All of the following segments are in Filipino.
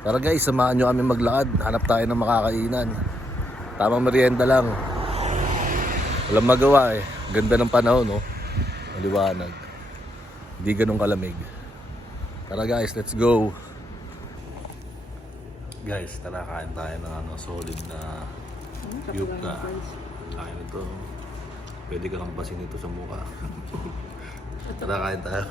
Tara guys, samahan nyo kami maglakad. Hanap tayo ng makakainan. Tamang merienda lang. Walang magawa eh. Ganda ng panahon, no? Maliwanag. Hindi ganun kalamig. Tara guys, let's go. Guys, tara kain tayo ng solid na yuka. Kain ito. Pwede ka kang pasin ito sa mukha. Tara kain tayo.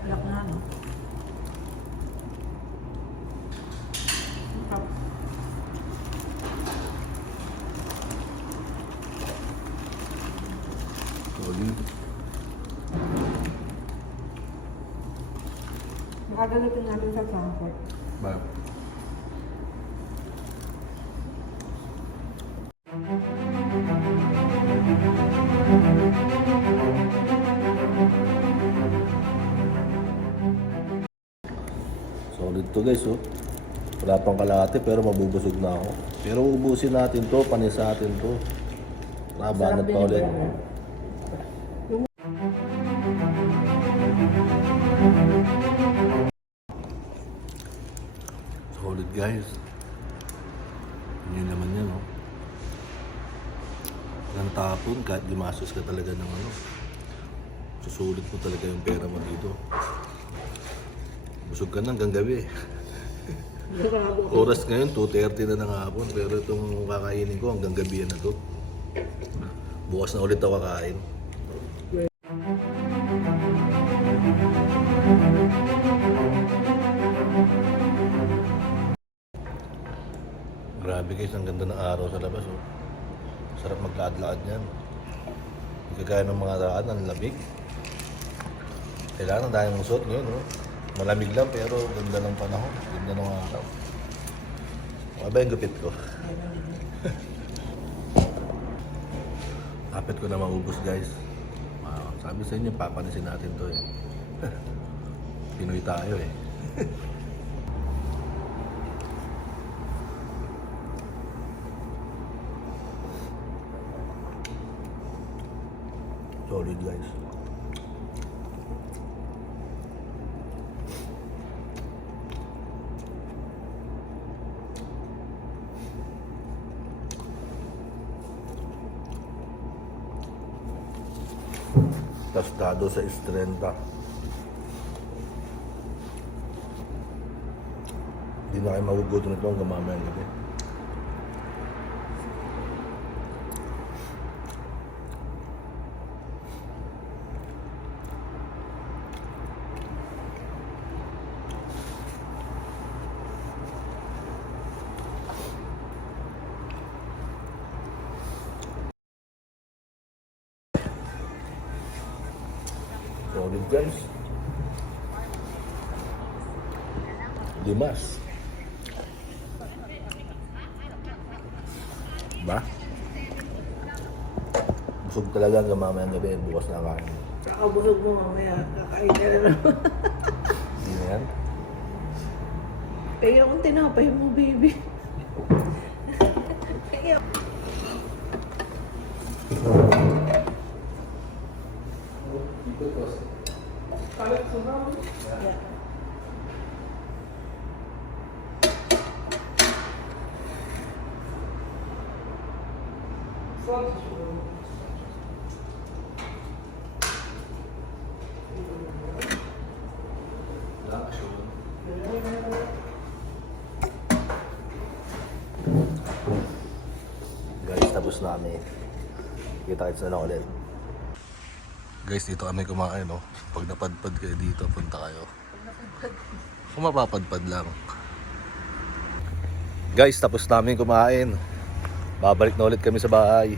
Alak na, no? Solid. Makagalitin natin sa Frankfurt. Ba? Solid to guys, oh. Wala pang kalahati pero mabubusog na ako. Pero ubusin natin to, panisa natin to. Nabanat pa ulit. Solid guys. Yun naman yan, oh. Nang tapon, kahit gumastos ka talaga ng ano, susulit mo talaga yung pera mo dito. Busog ka na hanggang gabi. Oras ngayon, 2:30 na ng hapon, pero itong kakainin ko hanggang gabi na to. Bukas na ulit ako kakain. Grabe guys, ang ganda ng araw sa labas, oh. Sarap maglakad-lakad yan. Hindi kagaya ng mga lakad, ang lamig. Kailangan tayo ng suot ngayon, oh. Malamig lang pero ganda ng panahon. Ganda ng araw. Ano ba yung gupit ko? Kapit ko na maubos guys. Sabi sa inyo, papanisin natin to eh. Pinoy tayo eh. Solid guys. Tostado sa istrenta. Hindi na kayo magugutom nito hanggang mamayang gabi. Solid guys. Dimas. Ba? Busog talaga hanggang mamayang gabi. Bukas na kain. Saka busog mo mamaya, kakain ka na naman. Hindi na yan. Eh, akong tinapay mo, baby. Eh, yeah. Guys, tapos namin. Kita-kits na lang ulit. Guys, dito kami kumain, no? Pag napadpad kayo dito, punta kayo. Kung mapapadpad lang. Guys, tapos namin kumain. Babalik na ulit kami sa bahay.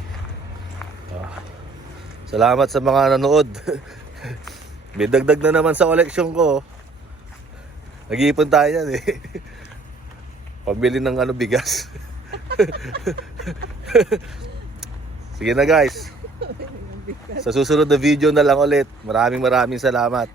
Salamat sa mga nanood. May dagdag na naman sa collection ko. Nag-iipon tayo yan eh. Pambili ng bigas. Sige na guys. Sa susunod na video na lang ulit. Maraming salamat.